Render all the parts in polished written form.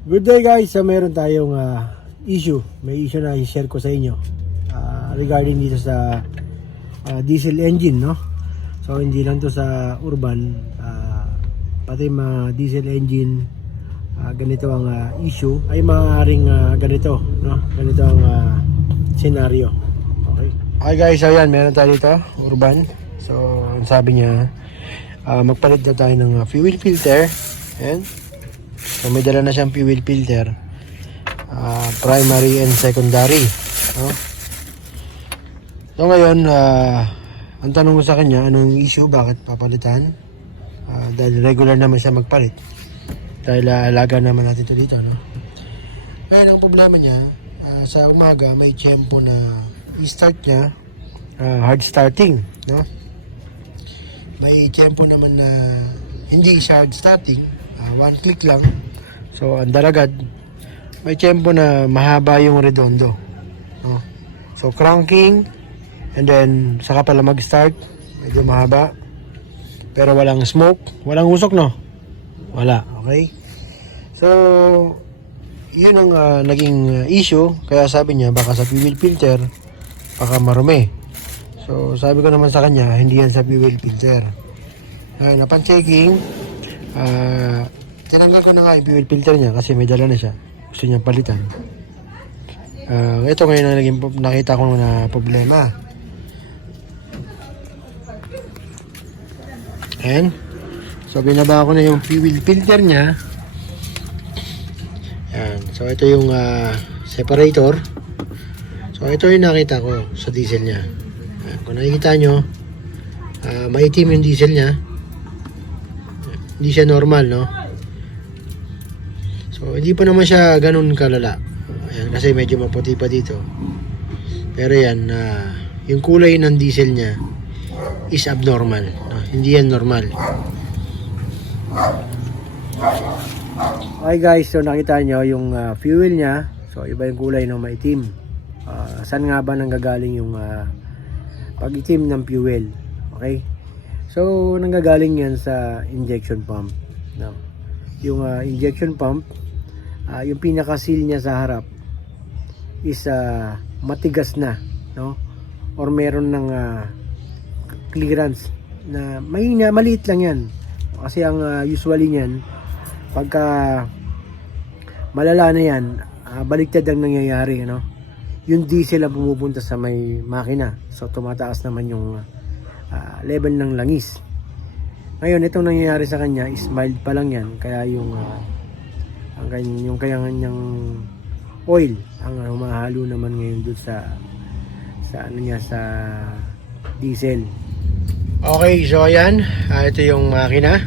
Good day guys, so meron tayong issue. May issue na i-share ko sa inyo regarding dito sa diesel engine, no? So hindi lang to sa urban, pati mga diesel engine, ganito ang issue. Ay maaaring ganito, no? Ganito ang scenario. Okay guys, so yan, meron tayo dito, urban. So ang sabi niya, magpalit na tayo ng fuel filter. Ayan. So may dala na siyang fuel filter, primary and secondary, no? So ngayon, ang tanong ko sa kanya, anong issue, bakit papalitan? Dahil regular naman siya magpalit, dahil alaga naman natin ito dito, no? Ngayon ang problema niya, sa umaga may tiyempo na i-start niya, hard starting, no? May tiyempo naman na hindi siya hard starting, one click lang. So ang daragad, may tiyempo na mahaba yung redondo, no? So cranking, and then saka pala mag-start, medyo mahaba, pero walang smoke, walang usok, no? Wala, okay? So yun ang naging issue. Kaya sabi niya baka sa fuel filter, baka marumi. So sabi ko naman sa kanya, hindi yan sa fuel filter. Napan-checking, tinanggal ko na nga yung fuel filter niya kasi may dala na siya, gusto niya palitan. Ito ngayon ang naging nakita ko na problema. And so binaba ko na yung fuel filter niya. Yan. So ito yung separator. So ito yung nakita ko sa diesel niya. Yan. Kung nakikita nyo, maitim yung diesel niya. Hindi siya normal, no? So hindi pa naman siya ganun kalala. Ayan, kasi medyo maputi pa dito. Pero yan, yung kulay ng diesel niya is abnormal, no? Hindi yan normal. Okay guys, so nakita nyo yung fuel niya. So iba yung kulay ng maitim. Saan nga ba nanggagaling yung pag-itim ng fuel? Okay? So nanggagaling yan sa injection pump, no? Yung injection pump, yung pinaka-seal niya sa harap is matigas na, no? Or meron ng clearance na maliit lang yan. Kasi ang usually niyan, pagka malala na yan, baliktad ang nangyayari, no? Yung diesel ang pumupunta sa may makina, so tumataas naman yung level ng langis. Ngayon itong nangyayari sa kanya is mild pa lang yan, kaya yung kanyang oil ang humahalo naman ngayon doon sa ano niya, sa diesel. Okay, so ayan, ito yung makina.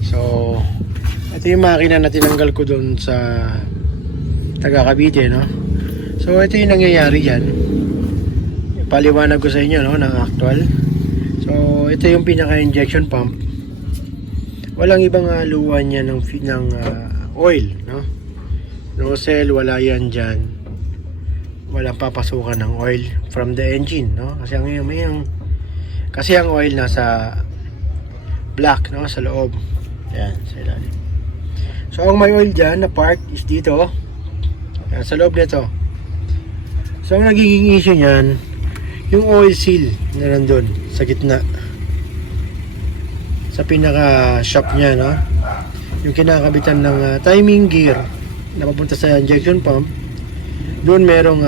So ito yung makina na tinanggal ko doon sa taga Cavite, no? So ito yung nangyayari dyan. Paliwanag ko sa inyo, no, ng actual. So ito yung pinaka injection pump. Walang ibang haluan niya ng oil, no? Nozzle, wala yan dyan. Walang papasukan ng oil from the engine, no? Kasi ang oil nasa black, no, sa loob. Ayan, sa ilalim. So ang may oil dyan na part is dito. Ayan, sa loob nito. So ang nagiging issue nyan, yung oil seal na nandun sa gitna, sa pinaka shop nya, no? Yung kinakabitan ng timing gear na papunta sa injection pump, doon merong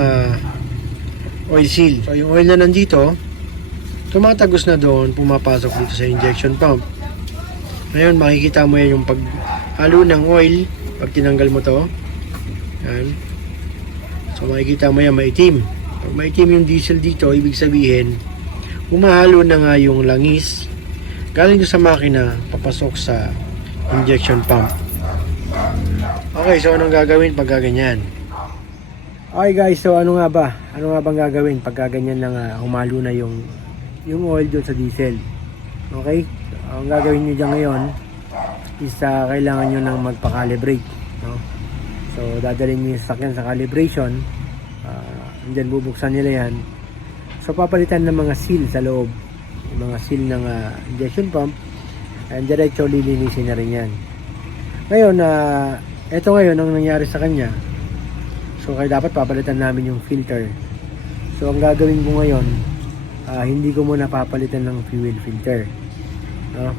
oil seal. So yung oil na nandito, tumatagos na doon, pumapasok dito sa injection pump. Ngayon makikita mo yan yung paghalo ng oil pag tinanggal mo to. Yan. So makikita mo yan maitim. Pag maitim yung diesel dito, ibig sabihin humahalo na nga yung langis galing sa makina papasok sa injection pump. Okay, so anong gagawin pag ganyan? Okay guys, so ano nga bang gagawin pag ganyan lang humalo na yung oil doon sa diesel? Okay, ang gagawin nyo dyan ngayon is kailangan nyo nang magpa-calibrate, no? So dadalhin nyo yung sakyan sa calibration, and then bubuksan nila yan. So papalitan ng mga seal sa loob, yung mga seal ng injection pump, and diretso lilinisin na rin yan. Ngayon Ito ngayon ang nangyari sa kanya. So kaya dapat papalitan namin yung filter. So ang gagawin ko ngayon, hindi ko muna papalitan ng fuel filter. No?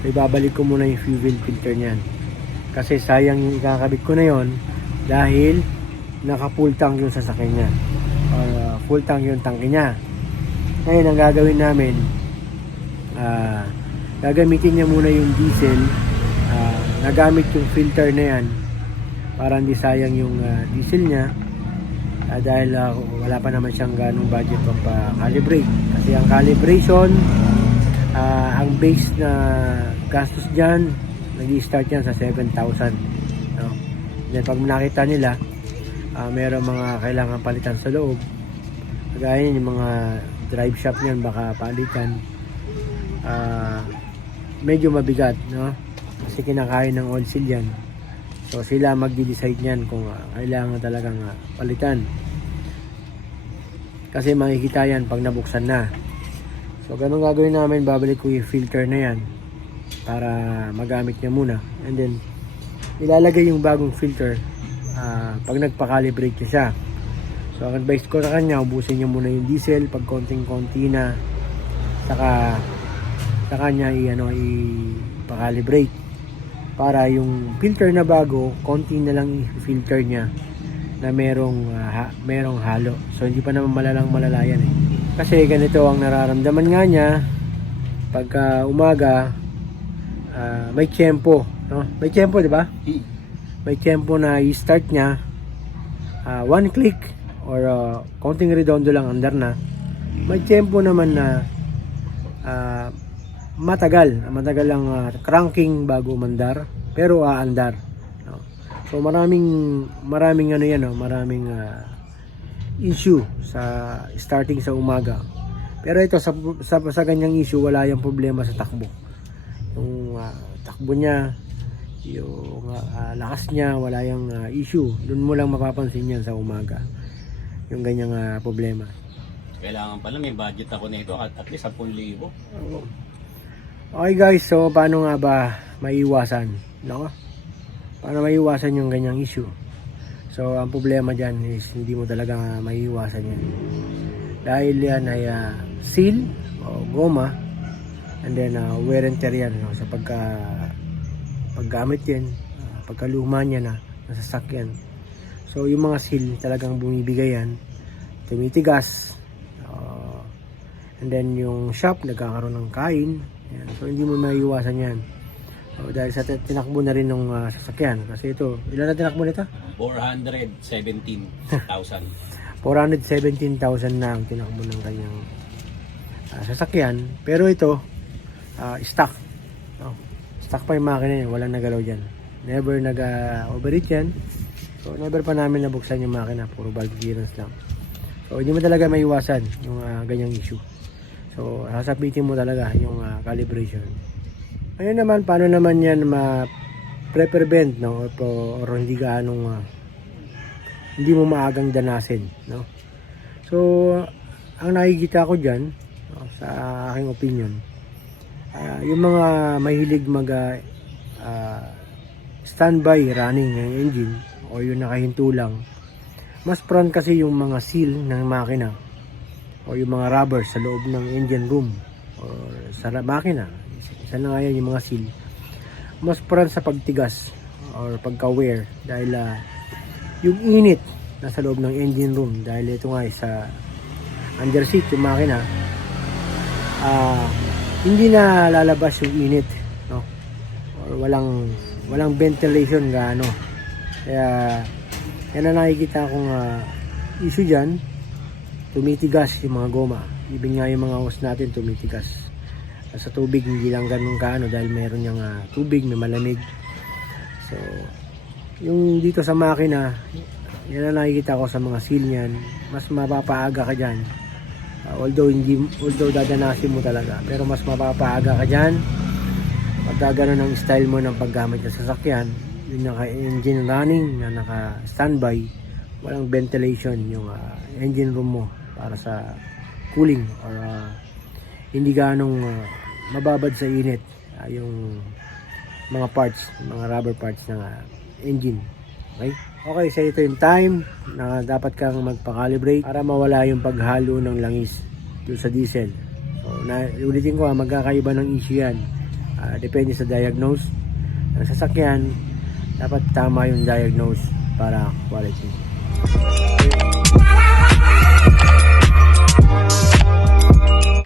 So ibabalik ko muna yung fuel filter niyan. Kasi sayang yung ikakabit ko na yon dahil naka full tank yung sasakyan niya. Full tank yung tangke niya. Ngayon ang gagawin namin, gagamitin niya muna yung diesel. Nagamit yung filter na yan para hindi sayang yung diesel niya. Dahil wala pa naman siyang ganong budget pang pa-calibrate. Kasi ang calibration, ang base na gastos dyan, nag-i-start yan sa 7,000. No? Then pag nakita nila, mayroong mga kailangan palitan sa loob. Kagaya yung mga drive shaft niyan, baka palitan. Medyo mabigat, no? Kasi kinakain ng oil seal yan. So sila magdi-decide niyan kung kailangan talagang palitan. Kasi makikita yan pag nabuksan na. So ganun gagawin namin, babalik ko yung filter na yan para magamit niya muna. And then ilalagay yung bagong filter pag nagpa-calibrate niya siya. So ang advice ko sa kanya, ubusin niya muna yung diesel pag konting-konti na, saka sa kanya i-calibrate para yung filter na bago, konti na lang i-filter niya na merong halo. So hindi pa naman malala yan eh. Kasi ganito ang nararamdaman nga niya pagka umaga, may tiyempo, no? May tiyempo, di ba? May tiyempo na i-start niya, one click or konting redondo lang andar na. May tiyempo naman na matagal lang cranking bago mandar, pero aandar, no? So maraming ano yan, no? Maraming issue sa starting sa umaga. Pero ito sa ganyang issue, wala yung problema sa takbo. Yung takbo niya, yung lakas niya, wala yung issue. Doon mo lang mapapansin yan sa umaga, yung ganyang problema. Kailangan pala may budget ako nito at least 10,000. Okay guys, so paano nga ba maiiwasan? No? Paano maiiwasan yung ganyang issue? So ang problema dyan is hindi mo talaga maiiwasan yan. Dahil yan ay seal o goma, and then wear and tear yan, no? Sa paggamit yan, pagkaluma niya na nasasakyan. So yung mga seal talagang bumibigay yan, tumitigas, and then yung shop nagkakaroon ng kain. Yan. So hindi mo maiiwasan yan. So, dahil sa tinakbo na rin ng sasakyan. Kasi ito, ilan na tinakbo nito? 417,000. 417,000 na ang tinakbo ng kanyang sasakyan. Pero ito, stock. Stock pa yung makina yan. Walang nagalaw dyan. Never nag-overheat yan. So never pa namin nabuksan yung makina. Puro valve clearance lang. So hindi mo talaga maiiwasan yung ganyang issue. So sasabitin mo talaga yung calibration. Ayun naman, paano naman yan ma-prevent, no? Or hindi hindi mo maagang danasin, no? So ang nakikita ko dyan, no, sa aking opinion, yung mga mahilig standby running ng engine o yung nakahinto lang, mas prone kasi yung mga seal ng makina o yung mga rubber sa loob ng engine room o sa makina. Isa na nga yan, yung mga seal, mas prone sa pagtigas or pagka-wear dahil yung init nasa loob ng engine room, dahil ito nga sa under seat yung makina, hindi na lalabas yung init, no? Or walang ventilation gaano. Kaya yan na nakikita kong issue dyan. Tumitigas yung mga goma, even nga yung mga hose natin tumitigas sa tubig, hindi lang ganun kaano dahil meron yung tubig, may malamig. So yung dito sa makina, yan na nakikita ko sa mga seal niyan, mas mapapaaga ka dyan. Although dadanasin mo talaga, pero mas mapapaaga ka dyan pagka ganun ang style mo ng paggamit ng sasakyan. Yung naka-engine running na naka-standby, walang ventilation yung engine room mo para sa cooling or hindi ganong mababad sa init yung mga parts, mga rubber parts ng engine. Okay? Okay, so ito yung time na dapat kang magpa-calibrate para mawala yung paghalo ng langis doon sa diesel. So, ulitin ko magkakaiba ng issue yan. Depende sa diagnose ng sasakyan. Dapat tama yung diagnose para quality.